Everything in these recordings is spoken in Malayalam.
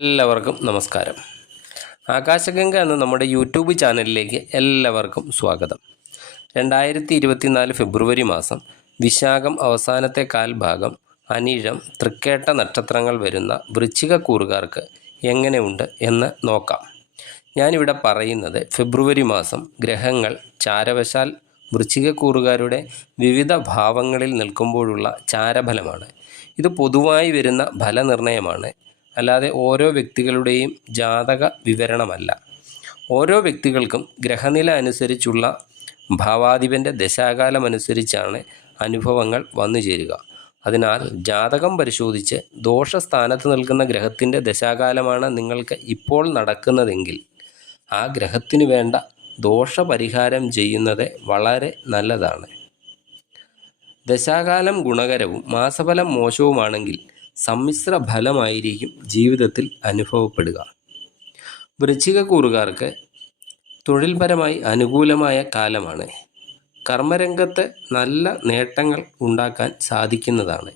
എല്ലാവർക്കും നമസ്കാരം. ആകാശഗംഗ എന്ന നമ്മുടെ യൂട്യൂബ് ചാനലിലേക്ക് എല്ലാവർക്കും സ്വാഗതം. 2024 ഫെബ്രുവരി മാസം വിശാഖം അവസാനത്തെ കാൽഭാഗം അനിഴം തൃക്കേട്ട നക്ഷത്രങ്ങൾ വരുന്ന വൃശ്ചികക്കൂറുകാർക്ക് എങ്ങനെയുണ്ട് എന്ന് നോക്കാം. ഞാനിവിടെ പറയുന്നത് ഫെബ്രുവരി മാസം ഗ്രഹങ്ങൾ ചാരവശാൽ വൃശ്ചികക്കൂറുകാരുടെ വിവിധ ഭാവങ്ങളിൽ നിൽക്കുമ്പോഴുള്ള ചാരഫലമാണ്. ഇത് പൊതുവായി വരുന്ന ഫലനിർണ്ണയമാണ്, അല്ലാതെ ഓരോ വ്യക്തികളുടെയും ജാതക വിവരണമല്ല. ഓരോ വ്യക്തികൾക്കും ഗ്രഹനില അനുസരിച്ചുള്ള ഭാവാധിപൻ്റെ ദശാകാലമനുസരിച്ചാണ് അനുഭവങ്ങൾ വന്നു ചേരുക. അതിനാൽ ജാതകം പരിശോധിച്ച് ദോഷസ്ഥാനത്ത് നിൽക്കുന്ന ഗ്രഹത്തിൻ്റെ ദശാകാലമാണ് നിങ്ങൾക്ക് ഇപ്പോൾ നടക്കുന്നതെങ്കിൽ ആ ഗ്രഹത്തിന് വേണ്ട ദോഷപരിഹാരം ചെയ്യുന്നത് വളരെ നല്ലതാണ്. ദശാകാലം ഗുണകരവും മാസഫലം മോശവുമാണെങ്കിൽ സമ്മിശ്ര ഫലമായിരിക്കും ജീവിതത്തിൽ അനുഭവപ്പെടുക. വൃശ്ചികക്കൂറുകാർക്ക് തൊഴിൽപരമായി അനുകൂലമായ കാലമാണ്. കർമ്മരംഗത്ത് നല്ല നേട്ടങ്ങൾ ഉണ്ടാക്കാൻ സാധിക്കുന്നതാണ്.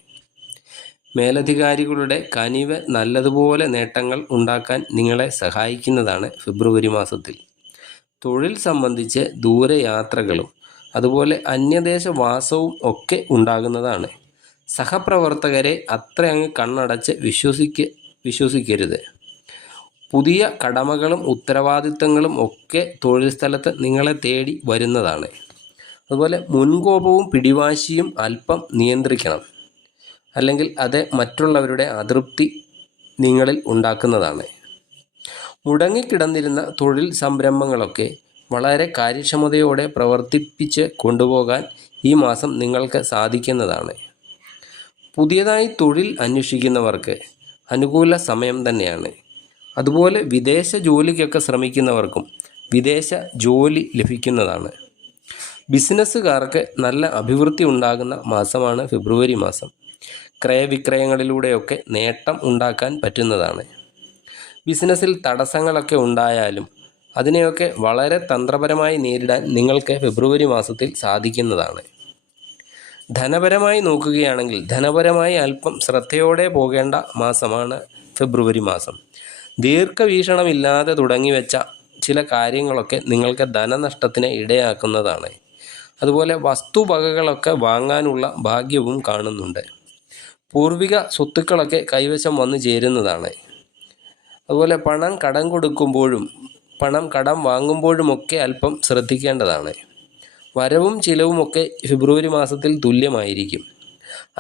മേലധികാരികളുടെ കനിവ് നല്ലതുപോലെ നേട്ടങ്ങൾ ഉണ്ടാക്കാൻ നിങ്ങളെ സഹായിക്കുന്നതാണ് ഫെബ്രുവരി മാസത്തിൽ. തൊഴിൽ സംബന്ധിച്ച് ദൂരയാത്രകളും അതുപോലെ അന്യദേശവാസവും ഒക്കെ ഉണ്ടാകുന്നതാണ്. സഹപ്രവർത്തകരെ അത്ര അങ്ങ് കണ്ണടച്ച് വിശ്വസിക്കരുത്. പുതിയ കടമകളും ഉത്തരവാദിത്തങ്ങളും ഒക്കെ തൊഴിൽ സ്ഥലത്ത് നിങ്ങളെ തേടി വരുന്നതാണ്. അതുപോലെ മുൻകോപവും പിടിവാശിയും അല്പം നിയന്ത്രിക്കണം, അല്ലെങ്കിൽ അത് മറ്റുള്ളവരുടെ അതൃപ്തി നിങ്ങളിൽ ഉണ്ടാക്കുന്നതാണ്. മുടങ്ങിക്കിടന്നിരുന്ന തൊഴിൽ സംരംഭങ്ങളൊക്കെ വളരെ കാര്യക്ഷമതയോടെ പ്രവർത്തിപ്പിച്ച് കൊണ്ടുപോകാൻ ഈ മാസം നിങ്ങൾക്ക് സാധിക്കുന്നതാണ്. പുതിയതായി തൊഴിൽ അന്വേഷിക്കുന്നവർക്ക് അനുകൂല സമയം തന്നെയാണ്. അതുപോലെ വിദേശ ജോലിക്കൊക്കെ ശ്രമിക്കുന്നവർക്കും വിദേശ ജോലി ലഭിക്കുന്നതാണ്. ബിസിനസ്സുകാർക്ക് നല്ല അഭിവൃദ്ധി ഉണ്ടാകുന്ന മാസമാണ് ഫെബ്രുവരി മാസം. ക്രയവിക്രയങ്ങളിലൂടെയൊക്കെ നേട്ടം ഉണ്ടാക്കാൻ പറ്റുന്നതാണ്. ബിസിനസ്സിൽ തടസ്സങ്ങളൊക്കെ ഉണ്ടായാലും അതിനെയൊക്കെ വളരെ തന്ത്രപരമായി നേരിടാൻ നിങ്ങൾക്ക് ഫെബ്രുവരി മാസത്തിൽ സാധിക്കുന്നതാണ്. ധനപരമായി നോക്കുകയാണെങ്കിൽ ധനപരമായി അല്പം ശ്രദ്ധയോടെ പോകേണ്ട മാസമാണ് ഫെബ്രുവരി മാസം. ദീർഘവീക്ഷണമില്ലാതെ തുടങ്ങിവെച്ച ചില കാര്യങ്ങളൊക്കെ നിങ്ങൾക്ക് ധനനഷ്ടത്തിന് ഇടയാക്കുന്നതാണ്. അതുപോലെ വസ്തുവകകളൊക്കെ വാങ്ങാനുള്ള ഭാഗ്യവും കാണുന്നുണ്ട്. പൂർവിക സ്വത്തുക്കളൊക്കെ കൈവശം വന്നു ചേരുന്നതാണ്. അതുപോലെ പണം കടം കൊടുക്കുമ്പോഴും പണം കടം വാങ്ങുമ്പോഴുമൊക്കെ അല്പം ശ്രദ്ധിക്കേണ്ടതാണ്. വരവും ചിലവുമൊക്കെ ഫെബ്രുവരി മാസത്തിൽ തുല്യമായിരിക്കും.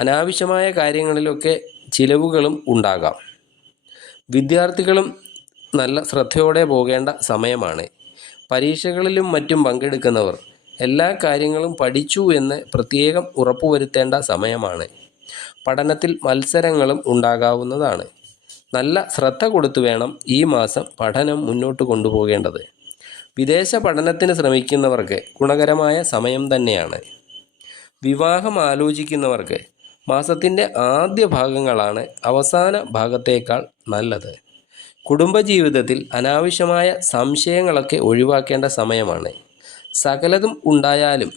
അനാവശ്യമായ കാര്യങ്ങളിലൊക്കെ ചിലവുകളും ഉണ്ടാകാം. വിദ്യാർത്ഥികളും നല്ല ശ്രദ്ധയോടെ പോകേണ്ട സമയമാണ്. പരീക്ഷകളിലും മറ്റും പങ്കെടുക്കുന്നവർ എല്ലാ കാര്യങ്ങളും പഠിച്ചു എന്ന് പ്രത്യേകം ഉറപ്പുവരുത്തേണ്ട സമയമാണ്. പഠനത്തിൽ മത്സരങ്ങളും ഉണ്ടാകാവുന്നതാണ്. നല്ല ശ്രദ്ധ കൊടുത്തു വേണം ഈ മാസം പഠനം മുന്നോട്ട് കൊണ്ടുപോകേണ്ടത്. വിദേശ പഠനത്തിന് ശ്രമിക്കുന്നവർക്ക് ഗുണകരമായ സമയം തന്നെയാണ്. വിവാഹം ആലോചിക്കുന്നവർക്ക് മാസത്തിൻ്റെ ആദ്യ ഭാഗങ്ങളാണ് അവസാന ഭാഗത്തേക്കാൾ നല്ലത്. കുടുംബജീവിതത്തിൽ അനാവശ്യമായ സംശയങ്ങളൊക്കെ ഒഴിവാക്കേണ്ട സമയമാണ്. സകലതും ഉണ്ടായാലും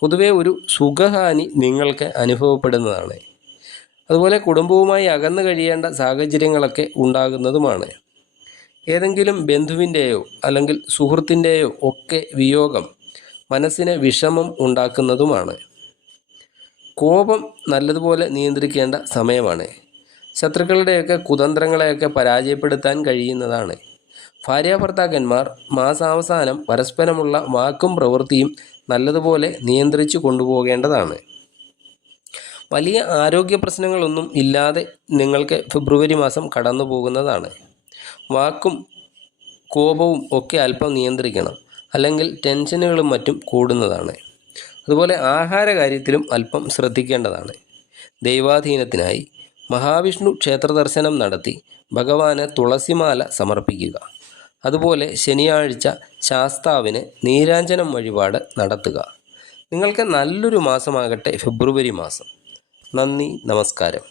പൊതുവെ ഒരു സുഖഹാനി നിങ്ങൾക്ക് അനുഭവപ്പെടുന്നതാണ്. അതുപോലെ കുടുംബവുമായി അകന്നു കഴിയേണ്ട സാഹചര്യങ്ങളൊക്കെ ഉണ്ടാകുന്നതുമാണ്. ഏതെങ്കിലും ബന്ധുവിൻ്റെയോ അല്ലെങ്കിൽ സുഹൃത്തിൻ്റെയോ ഒക്കെ വിയോഗം മനസ്സിന് വിഷമം ഉണ്ടാക്കുന്നതുമാണ്. കോപം നല്ലതുപോലെ നിയന്ത്രിക്കേണ്ട സമയമാണ്. ശത്രുക്കളുടെയൊക്കെ കുതന്ത്രങ്ങളെയൊക്കെ പരാജയപ്പെടുത്താൻ കഴിയുന്നതാണ്. ഭാര്യാഭർത്താക്കന്മാർ മാസാവസാനം പരസ്പരമുള്ള വാക്കും പ്രവൃത്തിയും നല്ലതുപോലെ നിയന്ത്രിച്ചു കൊണ്ടുപോകേണ്ടതാണ്. വലിയ ആരോഗ്യ പ്രശ്നങ്ങളൊന്നും ഇല്ലാതെ നിങ്ങൾക്ക് ഫെബ്രുവരി മാസം കടന്നു പോകുന്നതാണ്. വാക്കും കോപവും ഒക്കെ അല്പം നിയന്ത്രിക്കണം, അല്ലെങ്കിൽ ടെൻഷനുകളും മറ്റും കൂടുന്നതാണ്. അതുപോലെ ആഹാര കാര്യത്തിലും അല്പം ശ്രദ്ധിക്കേണ്ടതാണ്. ദൈവാധീനത്തിനായി മഹാവിഷ്ണു ക്ഷേത്ര ദർശനം നടത്തി ഭഗവാന് തുളസിമാല സമർപ്പിക്കുക. അതുപോലെ ശനിയാഴ്ച ശാസ്താവിന് നീരാഞ്ജനം വഴിപാട് നടത്തുക. നിങ്ങൾക്ക് നല്ലൊരു മാസമാകട്ടെ ഫെബ്രുവരി മാസം. നന്ദി, നമസ്കാരം.